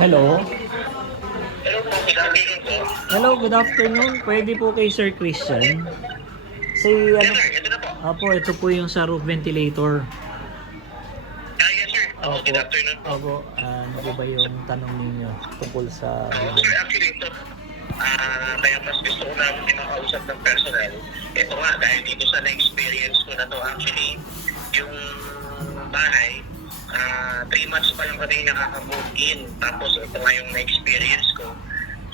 Hello. Hello po, good afternoon po. Hello, good afternoon. Pwede po kay Sir Christian. Si Yes ano? sir, ito na po. Opo, ito po yung sa roof ventilator. Yes sir. Good afternoon po. Opo, ano po ba yung tanong ninyo tungkol sa Sir, actually ito, kaya mas gusto ko na makausap ng personal. Ito nga, dahil dito sa na-experience ko na to actually, yung bahay, 3 months pa lang kami nakaka-move in. Tapos ito nga yung na-experience ko.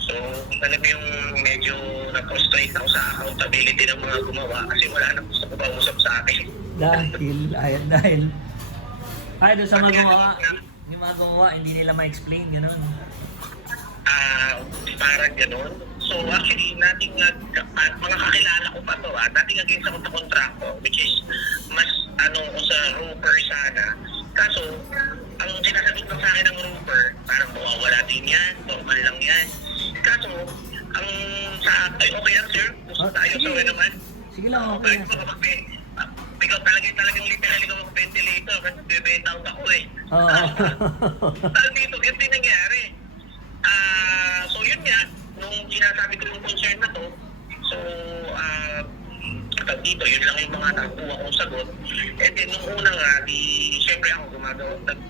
So, alam mo yung medyo na-frustrate ako sa accountability ng mga gumawa kasi wala na gusto ko pausap sa akin. dahil doon sa mga gumawa, yung mga gumawa, hindi nila ma-explain, gano'n. Parang gano'n. So actually, mga kakilala ko pa to, nating against ako sa kontrakto, which is mas ko sa roofer sana. Kaso, ang sinasagot lang sa akin ng roofer, parang mawawala din yan, normal lang yan. Kaso, ay okay lang sir, gusto tayo sa naman. Sige lang, okay lang. Ikaw talagang literal ikaw mag-ventilator kasi bebenta out ako eh. Oo. Dahil dito, ganito yung nangyari. So yun nga, nung sinasabi ko yung concern na to, so dito, yun lang yung mga nakuha kong sagot. And then nung una nga, siyempre ako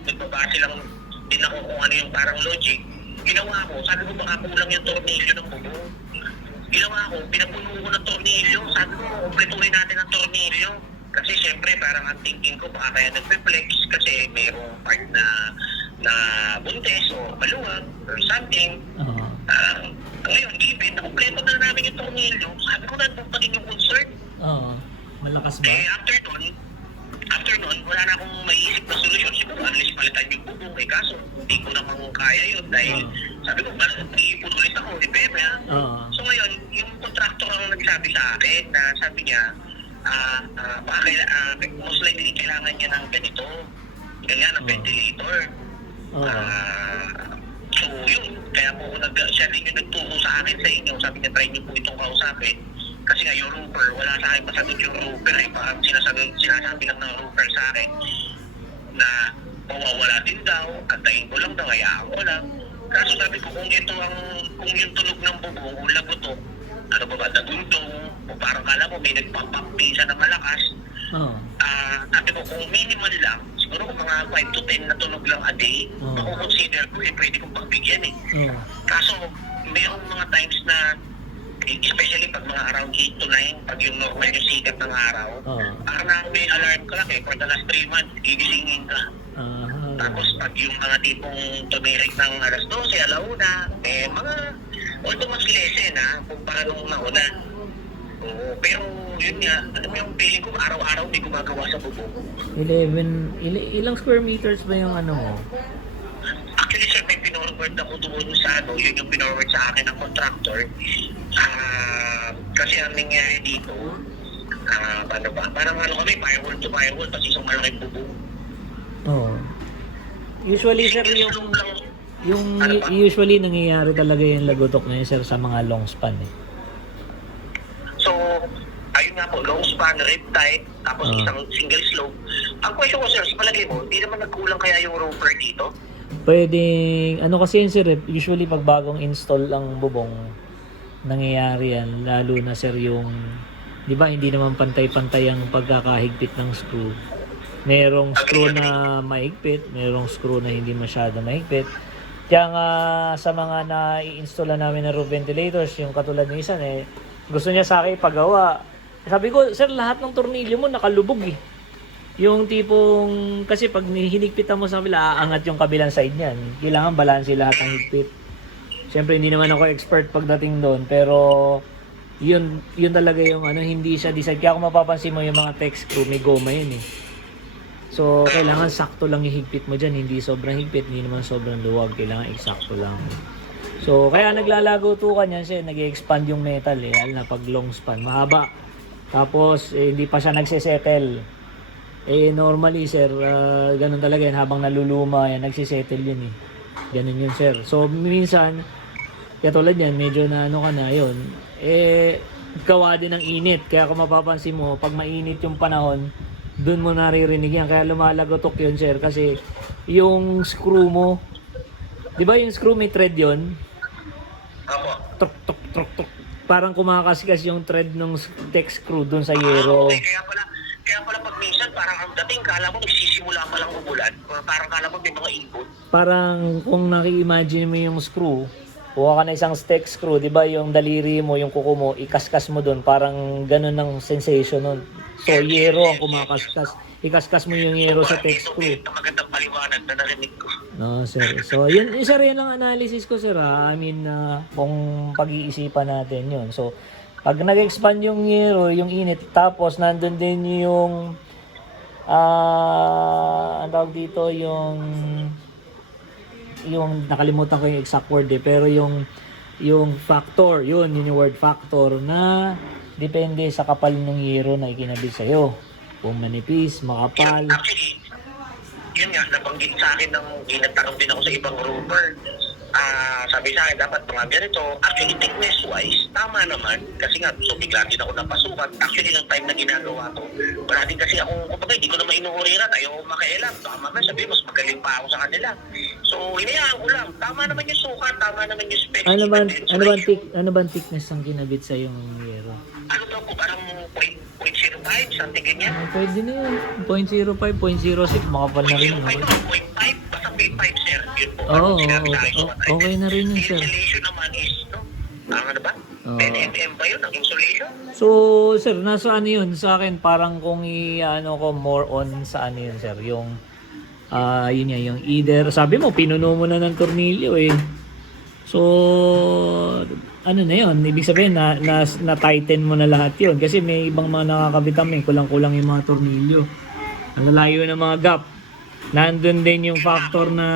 nagbabase lang din ako kung ano yung parang logic. Ginawa ko, sabi ko baka kulang yung tornilyo ng bubong. Ginawa ko, pinapuno ko ng tornilyo. Sabi ko, kumpletuhin natin ang tornilyo. Kasi siyempre parang ang thinking ko baka kaya nagpe-flex kasi mayroong part na buntes o maluwag or something. Ngayon, given na kumpleto na namin yung tornilyo, sabi ko nandun pa din yung concern. Malakas ba? After nun, wala na akong maiisip na solusyon. Siguro, unless palitan yung bubong. Kaso, hindi ko namang kaya yun dahil sabi ko, mag-iipon ulit ako, depende. So ngayon, yung contractor ang nagsabi sa akin na sabi niya, most likely kailangan niya ng ganito. Ganyan, ng ventilator. So yun, kaya po siya din yung nagturo sa akin sa inyo. Sabi niya, try niyo po itong kausapin. Kasi nga yung roofer, wala sa akin masagot yung roofer. Sinasabi lang ng roofer sa akin na mawawala din daw, antayin ko lang daw, hayaan ko lang. Kaso sabi ko, kung yung tunog ng bubong, o lagotok, ano ba, dagundong, o parang kala mo may nagpapampisa na malakas. Sabi ko, kung minimal lang, siguro kung mga 5 to 10 na tunog lang a day, makukonsider ko pwede kong pagbigyan Kaso, mayroong mga times na, especially pag mga around 8 to 9, pag yung normal yung sikat ng araw, parang may alarm ka lang for the last 3 months, gigisingin ka. Tapos pag yung mga tipong tumirik ng alas 12, alauna, mga although mas lessen kumpara nung nauna. Pero yun nga, alam mo yung feeling ko araw-araw may gumagawa sa bubong. Ilang square meters ba yung ano mo? Actually sir, may pinorward ako doon sa yun yung pinorward sa akin ng contractor. Kasi ang nangyari dito, parang kami, firewall to firewall, kasi isang malaking bubong. Usually sir, usually nangyayari talaga yung lagotok na yun sir sa mga long span So, ayun nga po, long span, rib tight, tapos isang single slope. Ang question ko sir, sa palagay mo, hindi naman nagkulang kaya yung roofer dito? Pwedeng, kasi yun sir, usually pag bagong install ang bubong, nangyayari yan, lalo na sir yung, di ba hindi naman pantay-pantay ang pagkakahigpit ng screw. Merong screw na mahigpit, merong screw na hindi masyado mahigpit. Kaya nga sa mga na-i-install namin na roof ventilators, yung katulad ng isa gusto niya sa akin ipagawa. Sabi ko, sir, lahat ng tornilyo mo nakalubog Yung tipong, kasi pag hinigpitan mo sa kabila, aangat yung kabilang side niyan. Kailangan balanse lahat ng higpit. Siyempre, hindi naman ako expert pagdating doon, pero yun talaga yung hindi siya decide. Kaya kung mapapansin mo yung mga tech screw, may goma yun So, kailangan sakto lang yung higpit mo dyan. Hindi sobrang higpit, hindi naman sobrang luwag. Kailangan eksakto lang. So, kaya naglalago to kanyan siya, nag-expand yung metal lalo na pag long span, mahaba. Tapos, hindi pa siya nagsisettle. Normally, sir, ganun talaga yan. Habang naluluma yan, nagsisettle yun Ganun yun, sir. So, minsan, katulad yan, medyo na ka na yun. Gawa din ng init. Kaya kung mapapansin mo, pag mainit yung panahon, doon mo naririnig yan. Kaya lumalagotok yun, sir. Kasi yung screw mo, Di ba yung screw may thread yun? Apo. Tuk, tuk, tuk, tuk. Parang kumakaskas yung thread ng tech screw dun sa yero. Okay, kaya pala pag minsan parang ang dating kala mo nagsisimula pa lang umulan or parang kala mo may mga ibon. Parang kung naki-imagine mo yung screw, kuha ka na isang tech screw, di ba yung daliri mo, yung kuko mo, ikaskas mo dun, parang ganun ang sensation nun. So, yero ang kumakaskas. Ikaskas mo yung yero sa tech screw. Ito magandang paliwanag na narinig ko. No, sir. So, yun, sir, yan ang analysis ko, sir. I mean, kung pag-iisipan natin yun. So, pag nag-expand yung yero, yung init, tapos nandun din yung, ang tawag dito, yung nakalimutan ko yung exact word pero yung factor, yun yung word factor na depende sa kapal ng yero na ikinabit sa'yo. Kung manipis, makapal. Actually, yun nga, nabanggit sa akin ng ginagtanong din ako sa ibang roofer. Sabi sa akin, dapat mga ganito. Actually, thickness-wise, tama naman. Kasi nga, so bigla din ako napasukat. Actually, ng time na ginagawa ko, wala din kasi akong, kumbaga, hindi ko naman inuhuriran. Ayaw ko makialam. Baka mamaya sabi, mas magaling pa ako sa kanila. So, hinayaan ko lang. Tama naman yung sukat, tama naman yung specs. Ano ba thickness ang kinabit sa yung yero? Ano daw po, parang 0.05, something ganyan. Pwede na yun. 0.05, 0.06, makapal na rin. 0.05 naman, 0.5, basta 0.5, sir. Yun po. Oo, Sinabi sa akin, okay na rin yun, sir. Insulation naman is, no? Ano ba? Oo. 10 mm ba yun, ang insulation? So, sir, nasa ano yun? Sa akin, parang kung i-ano ko more on sa ano yun, sir. Yung, yun nga, yung either, sabi mo, pinuno mo na ng tornilyo eh. So, ano na yun? Ibig sabihin, na-tighten mo na lahat yun. Kasi may ibang mga nakakabit kami, kulang-kulang yung mga tornilyo. Ang lalayo ng mga gap. Nandun din yung factor na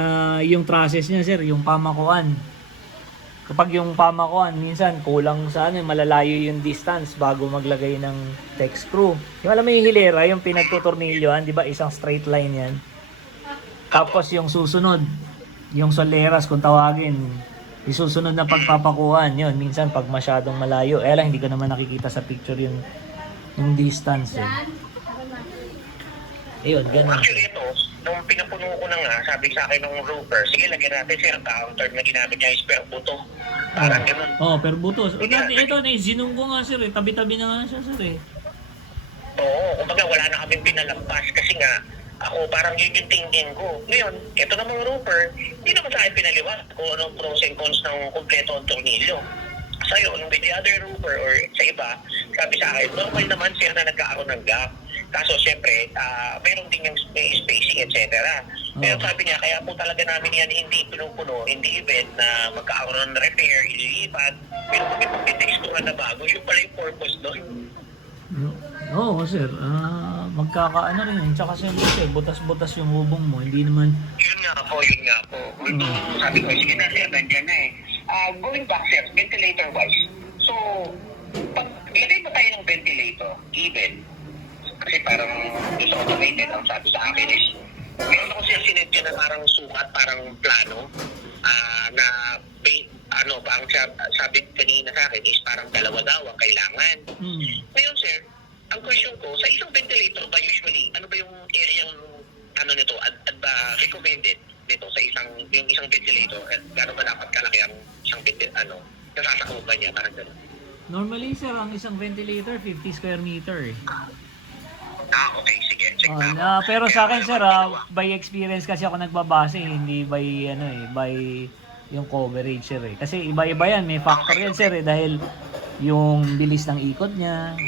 yung trusses niya, sir, yung pamakuan. Kapag yung pamakuan, minsan kulang sa ano, malalayo yung distance bago maglagay ng tech screw. Yung alam mo yung hilera, yung pinagtutornilyoan, di ba? Isang straight line yan. Tapos yung susunod, yung soleras kung tawagin, yung susunod na pagpapakuan, yun, minsan pag masyadong malayo, lang hindi ko naman nakikita sa picture yung distance. Ayun, ganun. Actually, ito, nung pinapuno ko na nga, sabi sa akin ng roofer, sige, lagyan natin sir, counter na ginamit niya is per buto. Parang ganun. Per butos. Ito, zinong ko nga, sir, eh. Tabi-tabi na nga siya, sir, eh. Oo, kumbaga wala na kaming pinalampas kasi nga, ako parang yun yung thinking ko. Ngayon, ito namang roofer, hindi naman sa akin pinaliwan kung anong pros and cons ng kompleto ang tornilyo. Sa'yo, nung with the other roofer or sa iba, sabi sa akin, normal naman siya na nagkakaroon ng gap. Kaso siyempre, meron din yung spacing, etc. Pero sabi niya, kaya po talaga namin yan hindi pinupuno, hindi event na magkakaroon ng repair, ililipat. Pero kami pag-texturan na bago, yun pala yung purpose doon. Oo, sir. Magkakaano rin yun. Tsaka siyempre, sir, butas-butas yung bubong mo. Hindi naman... Yun nga po. Sabi ko, sige na sir, nandiyan na eh. Going back sir, ventilator-wise. So, pag ilagay ba tayo ng ventilator, even, kasi parang is automated ang sabi sa akin is, meron ako siya sinedya na parang sukat, parang plano, na parang sabi kanina sa akin is parang dalawa daw ang kailangan. Ngayon sir, ang question ko, sa isang ventilator ba usually, ano ba yung area nito, recommended nito sa yung isang ventilator, at gano'n ba dapat kalaki ang isang nasasakupan niya, parang gano'n? Normally, sir, ang isang ventilator, 50 square meter. Okay, sige, check na. Pero sa akin, sir, by experience kasi ako nagbabase, hindi by yung coverage, sir. Kasi iba-iba yan, may factor yan, sir, dahil yung bilis ng ikot niya,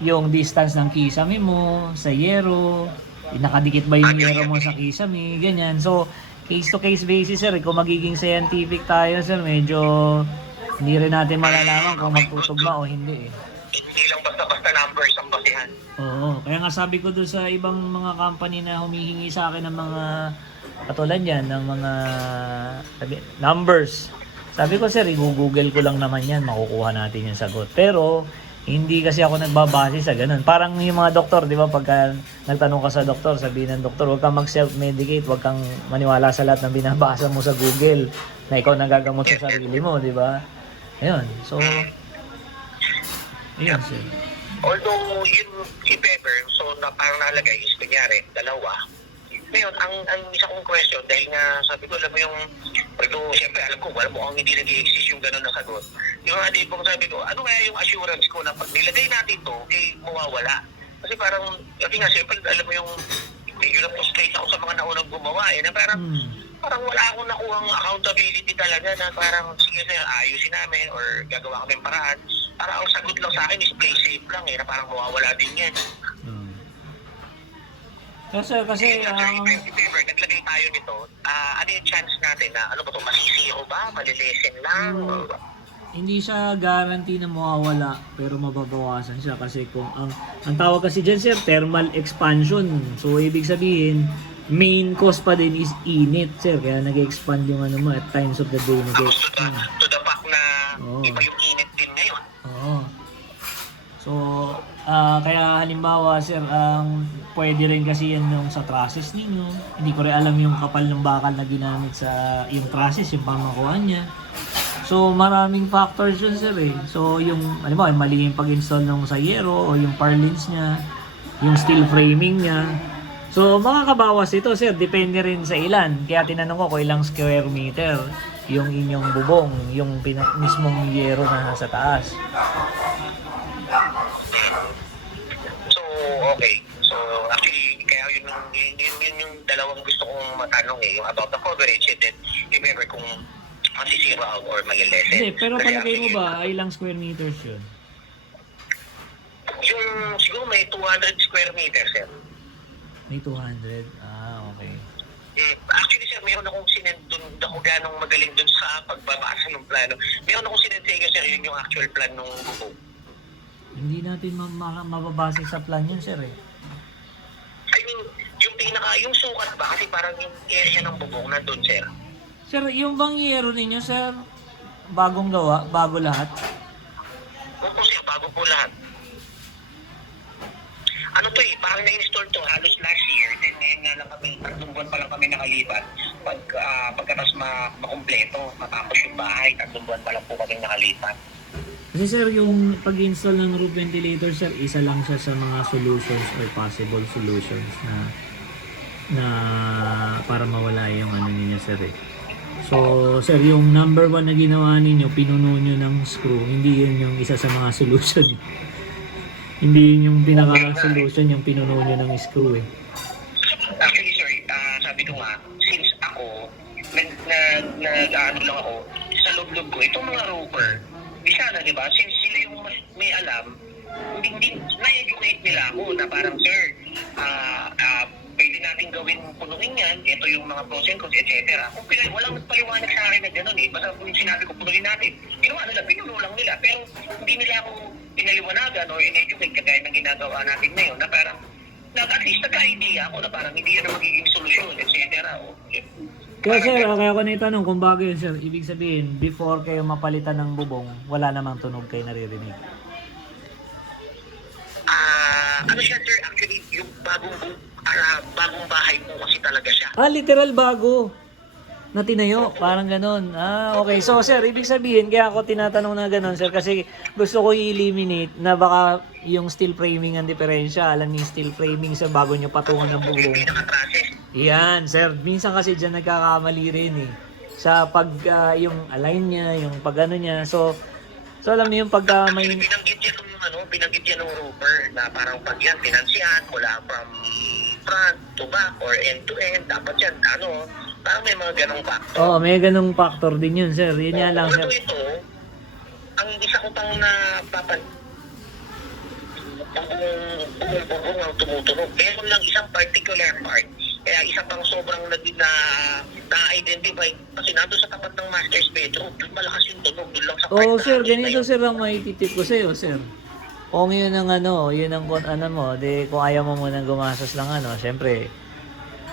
yung distance ng kisame mo sa yero, nakadikit ba yung yero mo sa kisame, ganyan. So, case-to-case basis, sir, kung magiging scientific tayo, sir, medyo hindi rin natin malalaman kung magtutugma o hindi. Hindi lang basta-basta numbers ang basihan. Oo, kaya nga sabi ko doon sa ibang mga company na humihingi sa akin ng mga katulad yan, ng mga numbers. Sabi ko, sir, i-google ko lang naman yan, makukuha natin yung sagot. Pero, hindi kasi ako nagbabase sa ganun. Parang yung mga doktor, di ba, pagka nagtanong ka sa doktor, sabihin ng doktor, huwag kang mag-self-medicate, huwag kang maniwala sa lahat ng binabasa mo sa Google na ikaw nagagamot sa sarili mo, di ba? Ayun, so, ayun, sir. Although, yun, if ever, so parang nalagay is kunyari, dalawa, Ngayon, ang isa kong question, dahil nga sabi ko, alam mo yung, although siyempre alam ko, wala mo hindi nag-exist yung gano'n na sagot. Yung nga din pong sabi ko, ano kaya yung assurance ko na pag nilagay natin to, eh, mawawala. Kasi parang, kasi nga siyempre, alam mo yung, medyo na frustrate ako sa mga naunang gumawa eh, na parang, parang wala akong nakuhang accountability talaga na parang, sige sir, ayusin namin or gagawa kami ng paraan. Parang ang sagot lang sa akin is play safe lang eh, na parang mawawala din yan. So sir, kasi If ever naglagay tayo nito, ano yung chance natin na ano ba to, masisiro ba? Malilesen lang? hindi siya guarantee na mawawala pero mababawasan siya kasi kung ang tawag kasi dyan sir, thermal expansion. So ibig sabihin, main cause pa din is init sir, kaya nag-expand yung ano mo at times of the day nag-expand. To the fact na Oo. iba yung init din ngayon. Oo. So, kaya halimbawa sir, pwede rin kasi yan yung sa trusses ninyo. Hindi ko rin alam yung kapal ng bakal na ginamit sa yung trusses, yung pamakuha niya. So, maraming factors yun sir eh. So, yung, alam mo, mali yung pag-install ng sayero o yung purlins niya, yung steel framing niya. So, makakabawas ito sir, depende rin sa ilan. Kaya tinanong ko kung ilang square meter yung inyong bubong, yung mismong yero na nasa taas. So, okay. So, actually, kaya yun yung dalawang gusto kong matanong eh, yung about the coverage and then if ever kung masisira out or malilesen. Hindi, pero Kasi palagay mo actually, ba, ilang square meters yun? yung siguro may 200 square meters sir. May 200? Okay. Actually sir, meron akong sinend dun, ako ganong magaling dun sa pagbabasa ng plano. Meron akong sinend sa inyo sir, yun yung actual plan ng bubong. Hindi natin mababase sa plan yun, sir eh. I mean, yung sukat ba? Kasi parang yung area ng bubong nandun sir. Sir, yung bangyero ninyo, sir, bagong gawa, bago lahat? Opo sir, bago po lahat. Ano to eh, parang na-install to halos last year. Then ngayon nga lang kami, 3 buwan pa lang kami nakalipat. Pagkatapos makumpleto, matapos yung bahay, 3 buwan pa lang po kami nakalipat. Kasi sir, yung pag-install ng roof ventilator, sir, isa lang siya sa mga solutions or possible solutions na para mawala yung ano ninyo, sir eh. So, sir, yung number 1 na ginawa ninyo, pinuno nyo ng screw, hindi yun yung isa sa mga solution. Hindi yun yung pinaka-solution, yung pinuno nyo ng screw eh. Actually, sir, sabi ko nga, since ako, nag-ano lang ako, sa loob-loob ko, itong mga roofer, di sana, di ba, since sila yung may alam, hindi na-educate nila ako na parang, sir, pwede natin gawin punuin yan, ito yung mga pros and cons, etc. Kung walang nagpaliwanag sa akin na gano'n eh, basta kung sinabi ko punuin natin, ginawa nila, pinuno lang nila, pero hindi nila ako pinaliwanagan o in-educate kagaya ng ginagawa natin ngayon na parang, at least nagka-idea ako na parang hindi yan ang magiging solusyon, etc. Kaya sir, kaya ko naitanong kung bago yun, sir, ibig sabihin, before kayo mapalitan ng bubong, wala namang tunog kayo naririnig. Ano siya sir, actually, yung bagong bahay po kasi talaga siya. Literal bago na tinayo, parang ganon. Okay. So sir, ibig sabihin, kaya ako tinatanong na ganon, sir, kasi gusto ko i-eliminate na baka yung steel framing ang diferensya. Alam niyo, steel framing sa bago nyo patungan ng bubong. Yan, sir. Minsan kasi dyan nagkakamali rin eh. Sa pag, yung align niya, yung pag ano niya. So alam niyo yung pagka may... Binanggit yan ng roofer na parang pag yan, finansyan, mula from front to back or end to end, dapat yan, parang may mga ganong factor. Oo, may ganong factor din yun, sir. Yun yan lang, sir. Ito, ang isa ko pang bubong ang tumutunog. Meron lang isang particular part. Kaya isa pang sobrang na-identify kasi nandun sa tapat ng master's bedroom. Doon malakas yung tunog. Doon lang sa part Sir, ganito sir ang maititip ko sa'yo, sir. Kung yun ang yun ang mo, di kung ayaw mo munang gumastos lang syempre,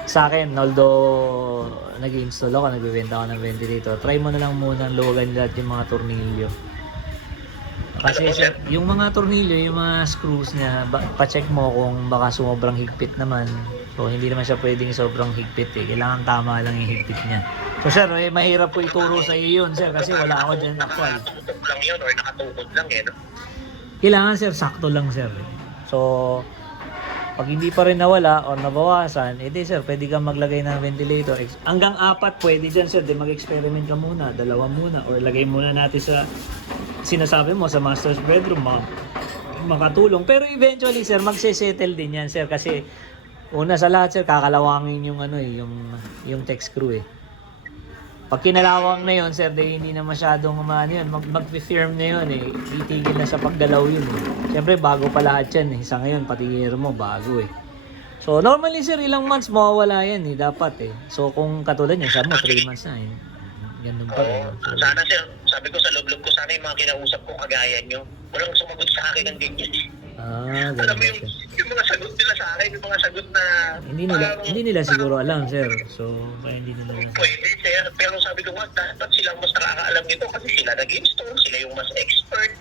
sa akin, although nag-install ako, nagbibenta ako ng ventilator, try mo na lang muna luwagan lahat yung mga tornilyo. Kasi sir, yung mga tornilyo, yung mga screws niya, pa-check mo kung baka sobrang higpit naman. So, hindi naman siya pwedeng sobrang higpit eh. Kailangan tama lang yung higpit niya. So, sir, mahirap po ituro sa iyo yun, sir, kasi wala ako dyan actual. Nakatutok lang yun or nakatukod lang no? Kailangan, sir, sakto lang, sir. So, Pag hindi pa rin nawala o nabawasan, edi sir, pwede kang maglagay ng ventilator. Hanggang 4 pwede dyan sir, di mag-experiment ka muna, 2 muna, or lagay muna natin sa sinasabi mo sa master's bedroom mo, makatulong. Pero eventually sir, magse-settle din yan sir, kasi una sa lahat sir, kakalawangin yung ano eh, yung tech screw eh. Pag kinalawang na yun, sir, dahil hindi na masyadong yun, mag-firm na yun eh. Titigil na sa paggalaw yun eh. Siyempre, bago pa lahat yan eh. Sa ngayon, pati year mo, bago eh. So, normally sir, ilang months mawawala yan eh. Dapat eh. So, kung katulad niya, sabi mo, 3 months na eh. Ganun pa rin. Oo. Sana sir, sabi ko sa loob-loob ko, sana yung mga kinausap ko kagaya nyo. Walang sumagot sa akin ng ganyan. Ganun Alam mo ba, yung, sir? yung mga sagot nila sa akin, yung mga sagot na... Hindi nila siguro alam, sir. So, kaya hindi nila alam. Pwede sir, pero sabi ko nga, dapat silang mas nakakaalam nito kasi sila nag-install, sila yung mas expert.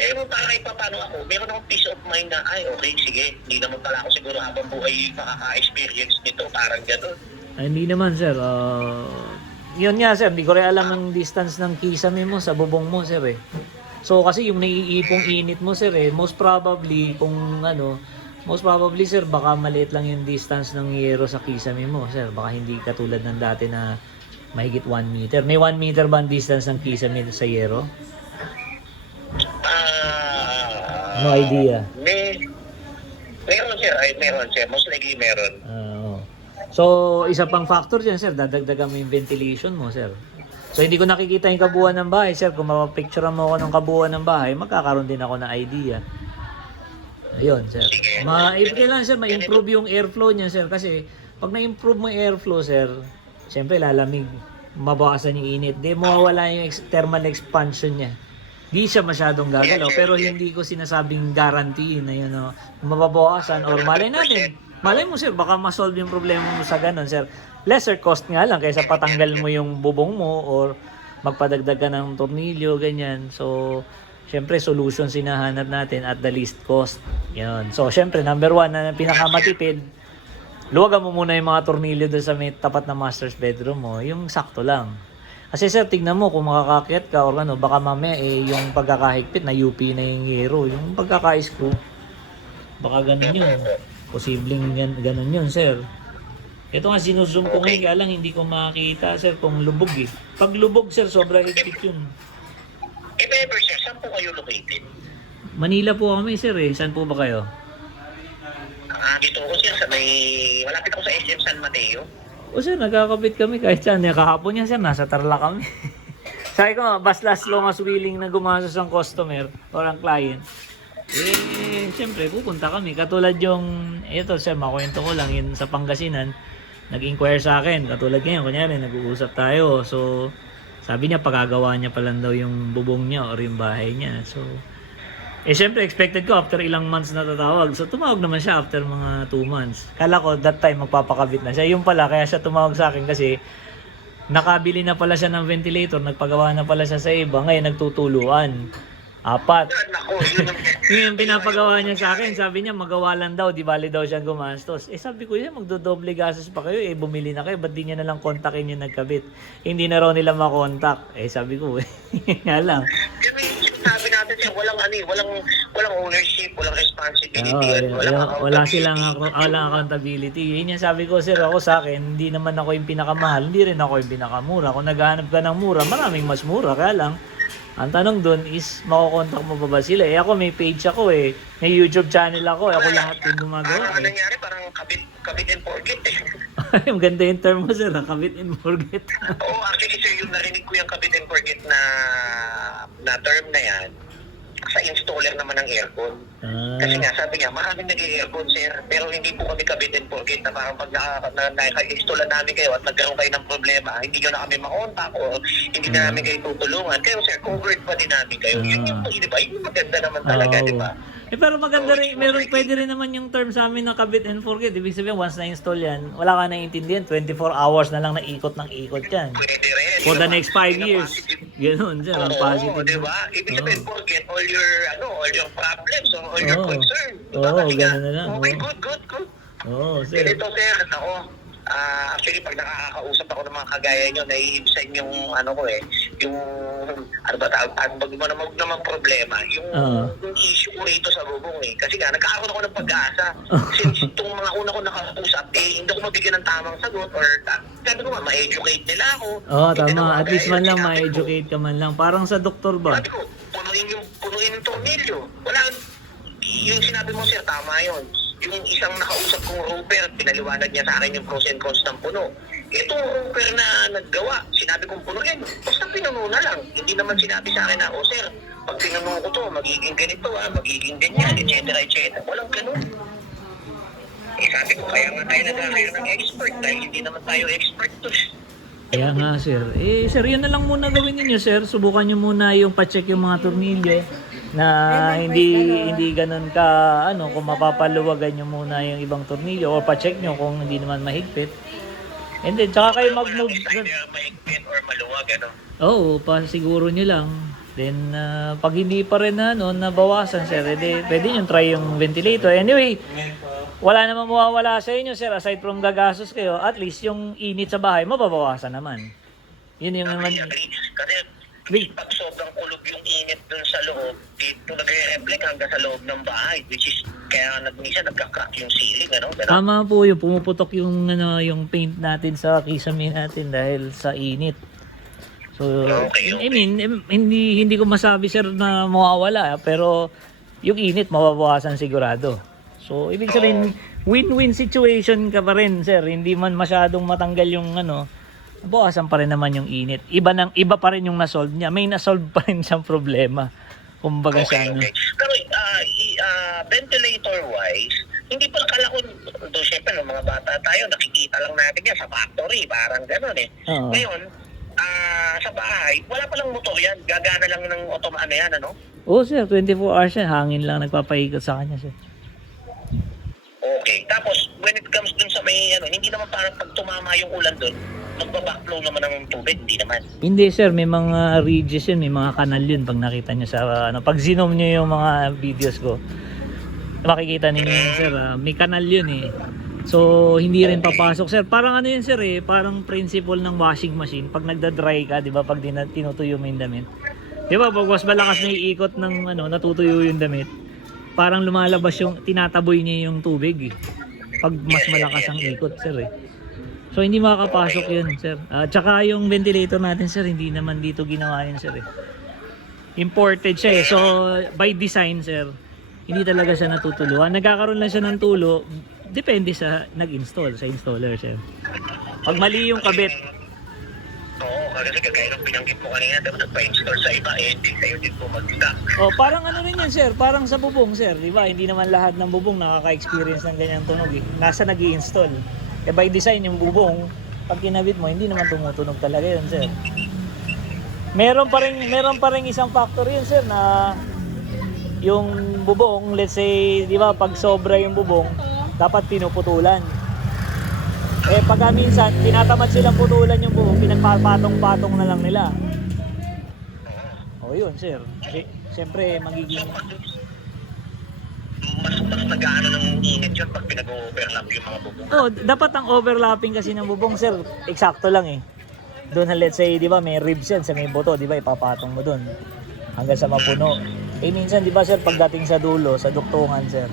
Eh, para kahit pa paano ako, meron akong peace of mind na, ay, okay, sige, hindi naman pala ako siguro habang buhay makaka-experience nito, parang gano'n. Ay, hindi naman, sir. Yun nga, sir. Hindi ko rin alam ang distance ng kisame mo sa bubong mo, sir eh. So, kasi yung naiipong init mo, sir eh, most probably, sir, baka maliit lang yung distance ng yero sa kisame mo, sir. Baka hindi katulad ng dati na mahigit 1 meter. May 1 meter ba ang distance ng kisame sa yero? No idea. Meron sir. Most likely meron. Oo. So, isa pang factor dyan, sir, dadagdagan mo yung ventilation mo, sir. So, hindi ko nakikita yung kabuuan ng bahay, sir. Kung mapapicturean mo ako ng kabuuan ng bahay, magkakaroon din ako ng idea. Ayun, sir. Kailangan, sir, ma-improve yung airflow niya, sir. Kasi, pag na-improve mo yung airflow, sir, siyempre, lalamig, mabawasan yung init. Di, mawawala yung thermal expansion niya. Di siya masyadong gagalaw, pero hindi ko sinasabing guarantee na yun, no, mababawasan or malay natin. Malay mo, sir, baka ma-solve yung problema mo sa ganun, sir. Lesser cost nga lang kaysa patanggal mo yung bubong mo or magpadagdag ka ng tornilyo, ganyan. So, syempre, solution sinahanap natin at the least cost. Yan. So, syempre, number 1 na pinakamatipid, luwagan mo muna yung mga tornilyo doon sa may tapat na master's bedroom mo, yung sakto lang. Kasi sir, tignan mo kung makakakyat ka or ano, baka mamaya yung pagkakahigpit na UP na yung hero, yung pagkaka-screw. Baka ganun yun. Posibleng ganun yun, sir. Ito nga, sinuzoom ko ngayon, kaya lang hindi ko makakita, sir, kung lubog eh. Pag lubog, sir, sobra higpit yun. If ever, sir, saan po kayo located? Manila po kami, sir eh. Saan po ba kayo? Dito ko, sir, sa may... Malapit ako sa SM San Mateo. O sir, nagkakabit kami kahit saan. Kahapon yan, sir, nasa Tarlac kami. Sabi ko, bas last long as willing na gumastos ang customer or ang client. Eh, siyempre, pupunta kami. Katulad yung, ito sir, makwento ko lang, yun sa Pangasinan, nag-inquire sa akin. Katulad ngayon, kunyari, nag-uusap tayo. So, sabi niya, pagagawa niya pa lang daw yung bubong niya or yung bahay niya. So, siyempre, expected ko after ilang months na tatawag. So, tumawag naman siya after mga 2 months. Kala ko, that time, magpapakabit na siya. Yung pala, kaya siya tumawag sa akin kasi nakabili na pala siya ng ventilator, nagpagawa na pala siya sa iba. Ngayon, nagtutuluan. 4. Nako, yun ang... Yung pinapagawa niya sa akin, sabi niya magawa lang daw, di bali daw siya gumastos. Sabi ko niya, magdodoble gastos pa kayo, bumili na kayo, ba't di niya nalang kontakin yung nagkabit? Hindi na raw nila makontak. Sabi ko, nga lang. Sabi natin siya, walang ownership, walang responsibility. Walang accountability. Yun yung sabi ko, sir, ako sa akin, hindi naman ako yung pinakamahal, hindi rin ako yung pinakamura. Kung naghahanap ka ng mura, maraming mas mura, kaya lang, ang tanong dun is, makukontak mo ba sila? Ako may page ako eh. May YouTube channel ako. Ako lahat yung gumagawa. Parang nangyari, parang kabit and forget eh. Maganda yung term mo, sir. Kabit and forget. Oo, actually sir, yung narinig ko yung kabit and forget na term na yan, sa installer naman ng aircon. Kasi nga, sabi niya, maraming nag-aircon sir, pero hindi po kami kabit and forget na parang pag naka-installan namin kayo at nagkaroon kayo ng problema, hindi nyo na kami makontak o hindi na namin kayo tutulungan. Kayo sir, covered pa din namin kayo. Yun yung, di ba? Yun yung maganda naman talaga, di ba? Pero maganda rin, pwede rin naman yung term sa amin na kabit and forget. Ibig sabihin, once na-install yan, wala ka naiintindihan, 24 hours na lang na ikot ng ikot yan. Pwede rin. For the next 5 years. Ganun, sir. Ang positive. Oo, di ba? Ibig sabihin, forget all your problems or all your concern. Oo, ganun na lang. Okay, good. Oo, sir. Ito sir, ako, actually pag nakakausap ako ng mga kagaya nyo, naiibsan yung yung naman problema, yung issue ko rito sa bubong eh. Kasi nga, nagkakaroon ako ng pag-asa. Since itong mga una ko nakausap, hindi ako mabigyan ng tamang sagot or sabi ko nga, ma-educate nila ako. Oo, Hindi tama. naman, At least kaya man lang sinabi ko, ma-educate ka man lang. Parang sa doktor ba? Sabi ko, punuin yung tornilyo. Wala, yung sinabi mo siya, tama yun. Yung isang nakausap kong roper, pinaliwanag niya sa akin yung pros and cons ng puno. Itong roper na naggawa, sinabi kong punuin. Basta pinuno na lang. Hindi naman sinabi sa akin na, oh sir, pag pinuno ko to, magiging ganito, magiging ganyan, etc. Walang ganun. Sabi ko, kaya nga tayo nag-hire ng expert dahil hindi naman tayo expert to. Kaya nga sir. Sir, yun na lang muna gawin niyo sir. Subukan niyo muna yung pa-check yung mga tornilyo na hindi ganun ka kung mapapaluwagan niyo muna yung ibang tornilyo o pa-check niyo kung hindi naman mahigpit. And then tsaka kayo mag-move. Mahigpit or maluwag, Oo, pasiguro niyo lang. Then pag hindi pa rin nabawasan sir, pwede niyo try yung ventilator. Anyway, wala namang mawawala sa inyo sir, aside from gagastos kayo, at least yung init sa bahay mababawasan naman. Yun yung naman. Kasi pag sobrang kulog yung init dun sa loob, dito nagre-reflect hanggang sa loob ng bahay, which is kaya minsan nagka-crack yung ceiling, Ganun? Tama po yung pumuputok yung yung paint natin sa kisame natin dahil sa init. So, Okay. I mean, hindi ko masabi sir na mawawala, pero yung init mababawasan sigurado. So, ibig sabihin, win-win situation ka pa rin, sir. Hindi man masyadong matanggal yung bawasan pa rin naman yung init. Iba pa rin yung nasolve niya. May nasolve pa rin siyang problema. Kumbaga siya, Okay. Pero ventilator-wise, hindi pa kala ko, doon syempre, nung mga bata tayo, nakikita lang natin yan sa factory, parang gano'n eh. Oo. Ngayon, sa bahay, wala palang motor yan. Gagana lang ng yan, Oo, sir. 24 hours yan. Hangin lang nagpapaikot sa kanya, sir. Okay. Tapos, when it comes dun sa may, hindi naman parang pag tumama yung ulan dun, magbabackflow naman ng tubig, hindi naman. Hindi, sir. May mga ridges yun. May mga kanal yun. Pag nakita nyo sa, pag zinom nyo yung mga videos ko, makikita ninyo yun, sir. May kanal yun eh. So, hindi rin papasok, sir. Parang yun, sir eh. Parang principle ng washing machine. Pag nagda-dry ka, di ba? Pag tinutuyo mo yung damit. Di ba? Pag mas malakas na iikot ng, natutuyo yung damit. Parang lumalabas yung, tinataboy niya yung tubig eh. Pag mas malakas ang ikot, sir eh. So, hindi makakapasok yun, sir. Tsaka yung ventilator natin, sir, hindi naman dito ginawa yun, sir eh. Imported siya eh. So, by design, sir, hindi talaga siya natutuluan. Nagkakaroon lang siya ng tulo. Depende sa nag-install, sa installer, sir. Pag mali yung kabit. Oo, kasi kagaya ng binanggit mo kanina, diba nagpa-install sa iba, hindi sa'yo din po mag-stock. Oh, parang rin yan, sir. Parang sa bubong, sir. Di ba? Hindi naman lahat ng bubong nakaka-experience ng ganyang tunog eh. Nasa nag-i-install. Eh by design, yung bubong, pag kinabit mo, hindi naman tumutunog talaga yun, sir. Meron pa rin isang factor yun, sir, na yung bubong, let's say, di ba, pag sobra yung bubong, dapat pinuputulan. Eh pagka minsan, tinatamad silang putulan yung buhok, pinagpapatong-patong na lang nila. O yun, sir. Siyempre, magiging... Mas nag-aano ng init yun pag pinag-overlap yung mga bubong. Oh, dapat ang overlapping kasi ng bubong, sir, eksakto lang eh. Doon, let's say, di ba, may ribs yan sa may buto, di ba, ipapatong mo doon hanggang sa mapuno. Eh minsan, di ba, sir, pagdating sa dulo, sa duktungan, sir,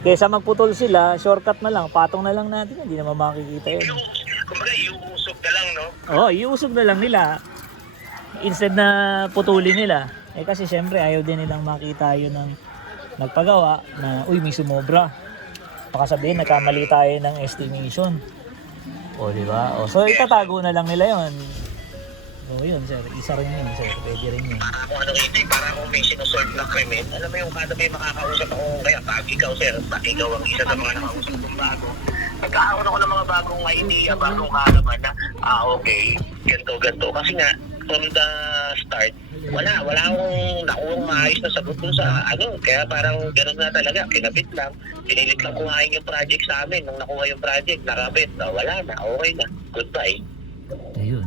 kaysa magputol sila, shortcut na lang, patong na lang natin, hindi naman makikita yun. Kumbaga, iuusog na lang, no? Oo, iusog na lang nila instead na putulin nila. Eh kasi syempre, ayaw din nilang makita yun ng nagpagawa na, uy, may sumobra. Baka sabihin, nagkamali tayo ng estimation. O, di ba? O, so, itatago na lang nila yun. O, yun, sir. Isa rin yun, sir. Pwede rin yun. Para kung may sinusolve na krimen, alam mo yung kada may makakausap ako, kaya pag ikaw, sir, pag ikaw ang isa sa mga nakausap kong bago, nagkakaroon ako ng mga bagong idea, bagong kaalaman na, okay, ganito. Kasi nga, from the start, wala akong nakuhang maayos na sagot dun sa kaya parang gano'n na talaga, kinabit lang, pinilit lang kuhain yung project sa amin, nung nakuha yung project, nakabit, wala na, okay na, goodbye. Ayun,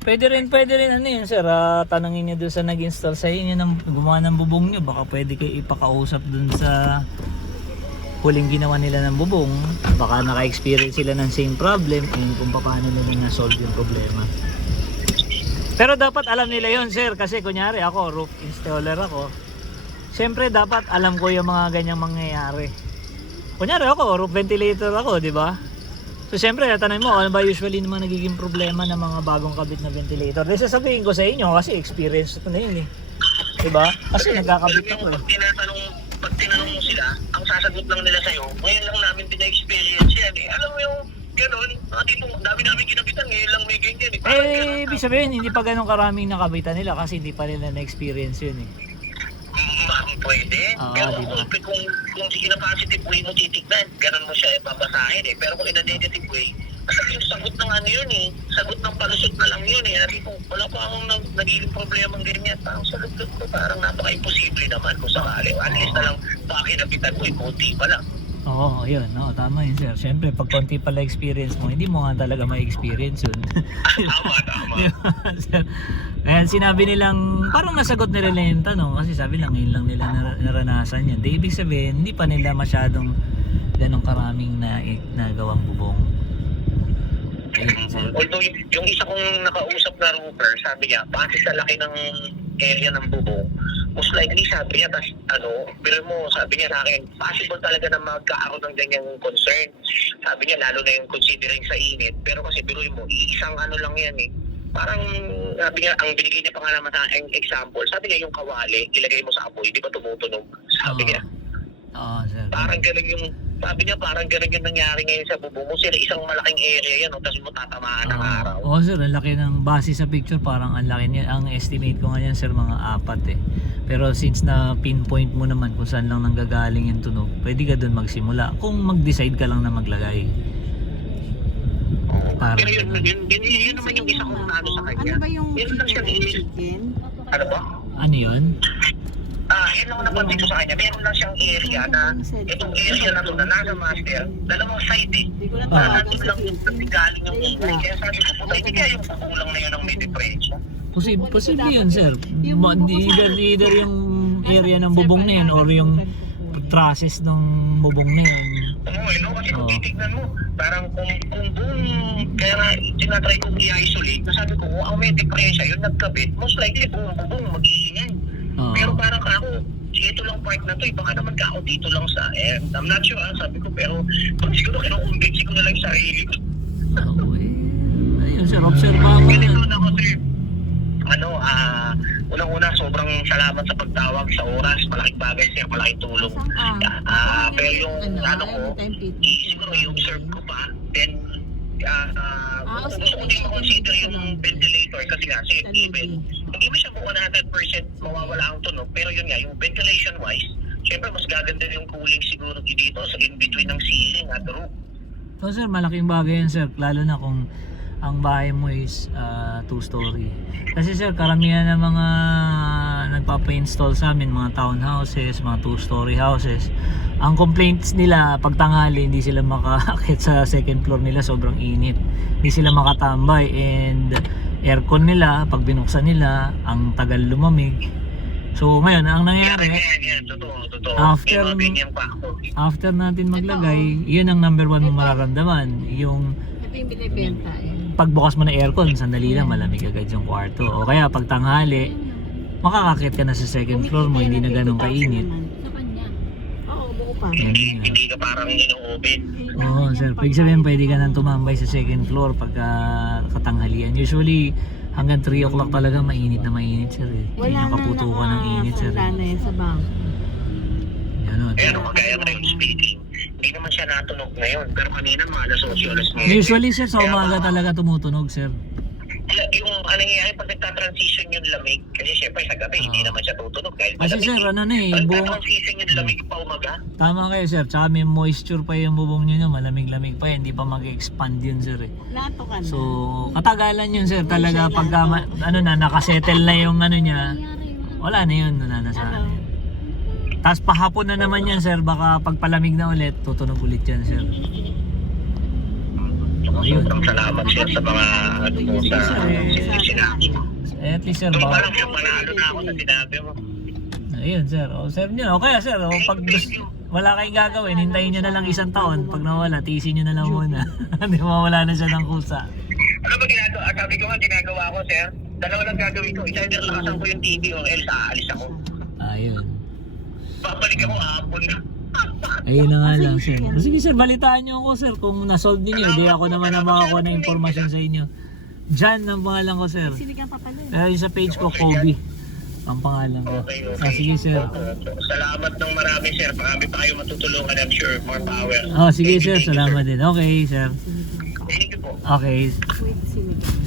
pwede rin yun, sir, tanongin nyo dun sa nag-install sa inyo gumawa ng bubong nyo, baka pwede kayo ipakausap dun sa huling ginawa nila ng bubong, baka naka-experience sila ng same problem kung paano nila na-solve yung problema. Pero dapat alam nila yon, sir, kasi kunyari ako, roof installer ako. Siyempre dapat alam ko yung mga ganyang mangyayari. Kunyari ako, roof ventilator ako, di ba? So syempre, tatanungin mo, ano ba usually naman nagiging problema ng mga bagong kabit na ventilator? Dahil sasabihin ko sa inyo, kasi experience ko na yun eh. Di ba? Kasi nagkakabit ako eh. Pag tinanong mo sila, ang sasagot lang nila sa'yo, ngayon lang namin pina-experience yan eh. Alam mo yung gano'n, dito, dami namin kinabitan, ngayon lang may ganyan eh. Parang ganun. Eh, ibig sabihin, hindi pa ganun karaming nakabitan nila kasi hindi pa nila na-experience yun eh. Pwede. Oo, Pero diba? kung in a positive way mo titignan, ganun mo siya ipapasahin eh. Pero kung in a negative way, kasi yung sagot ng ano yun eh, sagot ng palusot na lang yun eh. Sabi ko, wala pa akong nagiging problemang ganyan. Parang sagot ko, parang napaka-imposible naman kung sakali. At least na lang, baka kinabitan mo, konti pa lang. Oo, yun. No, tama yun, sir. Siyempre, pag konti pala experience mo, hindi mo nga talaga ma-experience yun. Tama. Sir, kaya sinabi nilang, parang nasagot nila yung tanong kasi sabi lang, ngayon lang nila naranasan yun. Di ibig sabihin, hindi pa nila masyadong ganong karaming nagawang bubong. Ayun, sir. Although yung isa kong nakausap na roofer, sabi niya, base sa laki ng area ng bubong, most likely sabi niya, pero mo, sabi niya sa akin, possible talaga na magkakaroon ng ganyang concern. Sabi niya, lalo na yung considering sa init, pero kasi biruin mo, isang ano lang yan eh. Parang, sabi niya, ang binigay niya pa nga naman sa example, sabi niya yung kawali, ilagay mo sa apoy, di ba tumutunog? Sabi niya, Oo, sir. parang ganun yung, sabi niya, parang ganun yung nangyari ngayon sa bubong mo, sir, isang malaking area yan, tapos mo tatamaan ng araw. Oo, sir, ang laki ng base sa picture, parang ang laki niya. Ang estimate ko nga yan, sir, mga 4 eh. Pero since na pinpoint mo naman kung saan lang nanggagaling yung tunog, pwede ka dun magsimula kung mag-decide ka lang na maglagay. Parang Pero yun Yun naman yung isa kong ano sa kanya. Ano ba yung Meron lang siya chicken? Ano ba? ano yun? Yun lang napansin ko sa kanya. Meron lang siyang area na, itong area na to na nasa master, dalawang side eh. Hindi ko na Parang tawagan nandun sa lang yung galing yung ingay. Kaya sabi ko, puta, hindi kaya yung kukulang na yun ang may diferensya. Posible yun, sir. Either yung area ng bubong na yun or yung trusses ng bubong na yun. Oo, no? Kasi kung Oo. titignan mo, parang kung buong, kaya nga tinatry kong i-isolate, sabi ko, ang may diferensya yun nagkabit, most likely buong bubong mag-iingay. Oo. Pero parang ako, ito lang part na to, baka naman ako dito lang sa I'm not sure, sabi ko, pero pag siguro kinukumbinsi ko na lang yung sarili ko. Oo, eh. Ayun, sir, observable. Ganito na ako, sir. Unang-una, sobrang salamat sa pagtawag sa oras. Malaking bagay sir, malaking tulong. Pero yung ano ko, siguro i-observe ko pa. Then, gusto ko din makonsider yung ventilator kasi nga, even, hindi mo siya 100% mawawala ang tunog. Pero yun nga, yung ventilation wise, syempre mas gaganda yung cooling siguro dito sa in-between ng ceiling at roof. So sir, malaking bagay yan sir, lalo na kung ang bahay mo is 2-story. Kasi sir, karamihan ng mga nagpapa-install sa amin, mga townhouses, mga 2-story houses, ang complaints nila pag tanghali, hindi sila makakakit sa second floor nila, sobrang init. Hindi sila makatambay and aircon nila, pag binuksan nila, ang tagal lumamig. So ngayon, ang nangyayari, Yan, totoo. After- May mga ganyang factor. after natin maglagay, yun ang number 1 mong mararamdaman. Yung Ito yung binibenta eh. pagbukas mo ng aircon, sandali lang, malamig agad yung kwarto. O kaya pag tanghali, makakakit ka na sa second floor mo, hindi na ganun kainit. Sa kanya. Oo, buo pa. Yan nga. Hindi ka parang ino-open. Oo, sir. Pag sabihin, pwede ka nang tumambay sa second floor pagka katanghalian. Usually, hanggang 3 o'clock talaga mainit na mainit, sir. Eh. Hindi Wala nyo kaputukan ng init, sir. Wala na yun sa bangko. Ganun. Kaya kagaya ng time speaking, hindi naman siya natunog ngayon. Pero kanina mga alas 8, alas 9. Usually, sir, sa umaga talaga tumutunog, sir. Yung ano nangyayari pag nagta-transition yung lamig, kasi syempre sa gabi, hindi naman siya tutunog. Dahil Kasi malamig. sir, ano na eh, Pag buong... nagta-transition yung lamig pa umaga, Tama kayo, sir. Tsaka may moisture pa yung bubong nyo, malamig-lamig pa, hindi pa mag-expand yun, sir. Eh. Nato ka na. So, katagalan yun, sir. Talaga pagka, nakasettle na yung ano niya, wala na yun, nananasaan. Tapos pahapon na naman yan, sir. Baka pagpalamig na ulit, tutunog ulit yan, sir. Ayun. sobrang salamat sir sa mga ano mo sa sinabi mo. Eh, at least, sir, Kung baka... parang siya panalo na ako sa sinabi mo. Ayun, sir. O, sir nyo. O kaya, sir, o, pag wala kayong gagawin, hintayin nyo na lang 1 taon. Pag nawala, tiisin nyo na lang muna. Hindi mawala na siya ng kusa. Ano ba ginagawa? Sabi ko nga ginagawa ko sir. Dalawa lang gagawin ko. Isa nilakasan ko yung TV o else aalis ako. Ayun. Babalik ako hapon. Ayun na nga lang, sir. Sige, sir, balitaan niyo ako, sir. Kung nasolve niyo, di ako naman na makakuha ng impormasyon sa inyo. Jan ang pangalan ko, sir. Sinigang pa pala. Pero yung sa page ko, Kobe. Ang pangalan ko. Okay. Sige, sir. Salamat ng marami, sir. Marami pa kayo matutulungan, I'm sure. More power. Sige, sir. Salamat din. Okay, sir. Sinigang pa. Thank you po. Okay. With sinigang.